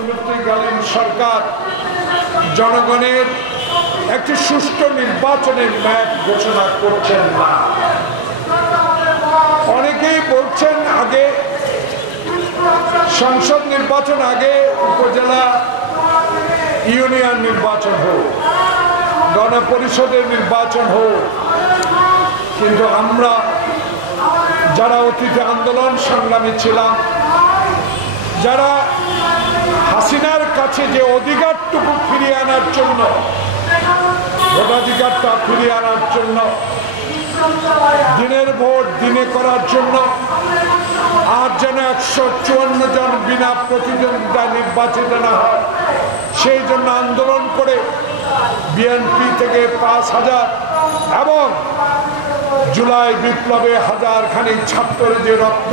অন্তর্বর্তীকালীন সরকার জনগণের একটি সুষ্ঠু নির্বাচনের ম্যাপ ঘোষণা করছেন না। অনেকেই বলছেন আগে সংসদ নির্বাচন, আগে উপজেলা ইউনিয়ন নির্বাচন হোক, গণপরিষদের নির্বাচন হোক। কিন্তু আমরা যারা অতীতে আন্দোলন সংগ্রামী ছিলাম, যারা হাসিনার কাছে যে অধিকারটুকু ফিরিয়ে আনার জন্য, ভোটাধিকারটা ফিরিয়ে আনার জন্য, দিনের ভোট দিনে করার জন্য, আর যেন 154 জন বিনা প্রতিদ্বন্দ্বিতা নির্বাচিত না হয়, সেই জন্য আন্দোলন করে বিএনপি থেকে 5,000 এবং জুলাই বিপ্লবে 1000 খানিক ছাত্রের যে রক্ত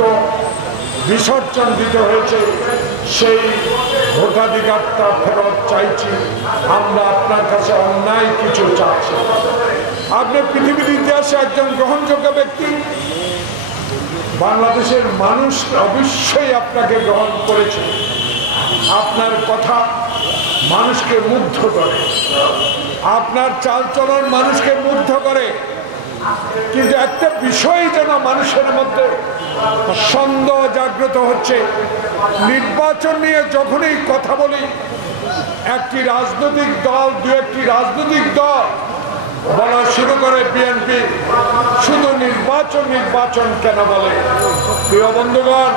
বিসর্জন দিতে হয়েছে, সেই ভোটাধিকারটা ফেরত চাইছি। আমরা আপনার কাছে অন্যায় কিছু চাচ্ছি। আপনি পৃথিবীর ইতিহাসে একজন গ্রহণযোগ্য ব্যক্তি, বাংলাদেশের মানুষ অবশ্যই আপনাকে গ্রহণ করেছে। আপনার কথা মানুষকে মুগ্ধ করে, আপনার চালচলন মানুষকে মুগ্ধ করে। কিন্তু একটা বিষয় যেন মানুষের মধ্যে সন্দেহ জাগ্রত হচ্ছে, নির্বাচন নিয়ে যখনই কথা বলি, একটি রাজনৈতিক দল, দু একটি রাজনৈতিক দল বলা শুরু করে বিএনপি শুধু নির্বাচন নির্বাচন কেন বলে। প্রিয় বন্ধুগণ,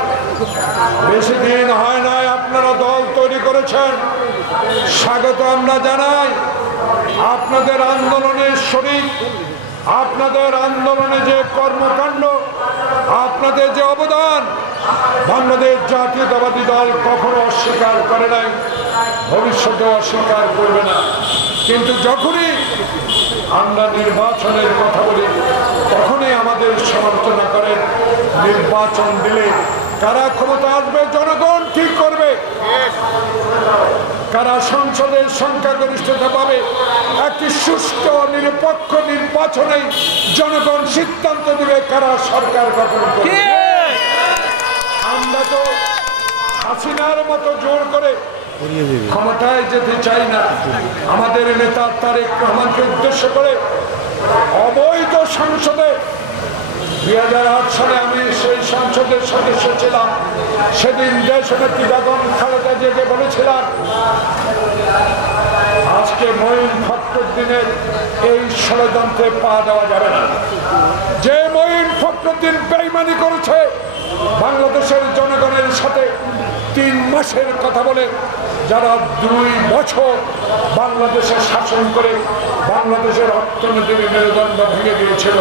বেশি দিন হয় নাই আপনারা দল তৈরি করেছেন, স্বাগত আমরা জানাই। আপনাদের আন্দোলনের শরীক, আপনাদের আন্দোলনে যে কর্মকাণ্ড, আপনাদের যে অবদান বাংলাদেশ জাতীয়তাবাদী দল কখনো অস্বীকার করে নাই, ভবিষ্যতে অস্বীকার করবে না। কিন্তু যখনই আমরা নির্বাচনের কথা বলি, তখনই আমাদের সমালোচনা করেন। নির্বাচন দিলে কারা ক্ষমতা আসবে জনগণ ঠিক করবে, কারা সংসদের সংখ্যাগরিষ্ঠতা পাবে, একটি সুষ্ঠু নিরপেক্ষ নির্বাচনে জনগণ সিদ্ধান্ত দেবে কারা সরকার গঠন করবে। আমরা তো হাসিনার মতো জোর করে ক্ষমতায় যেতে চাই না। আমাদের নেতা তারেক রহমানকে উদ্দেশ্য করে অবৈধ সংসদে 2008 সালে আমি সেই সংসদের সদস্য ছিলাম। সেদিন দেশনেত্রী বেগম খালেদা জিয়াকে বলেছিলাম, আজকে মঈন ফখরুদ্দিনের এই ষড়যন্ত্রে পা দেওয়া যাবে না। যে মঈন ফখরুদ্দিন বেঈমানি করেছে, বাংলাদেশের জনগণের সাথে 3 মাসের কথা বলে, যারা 2 বছর বাংলাদেশে শাসন করে বাংলাদেশের অর্থনীতির মেরুদণ্ড ভেঙে দিয়েছিল,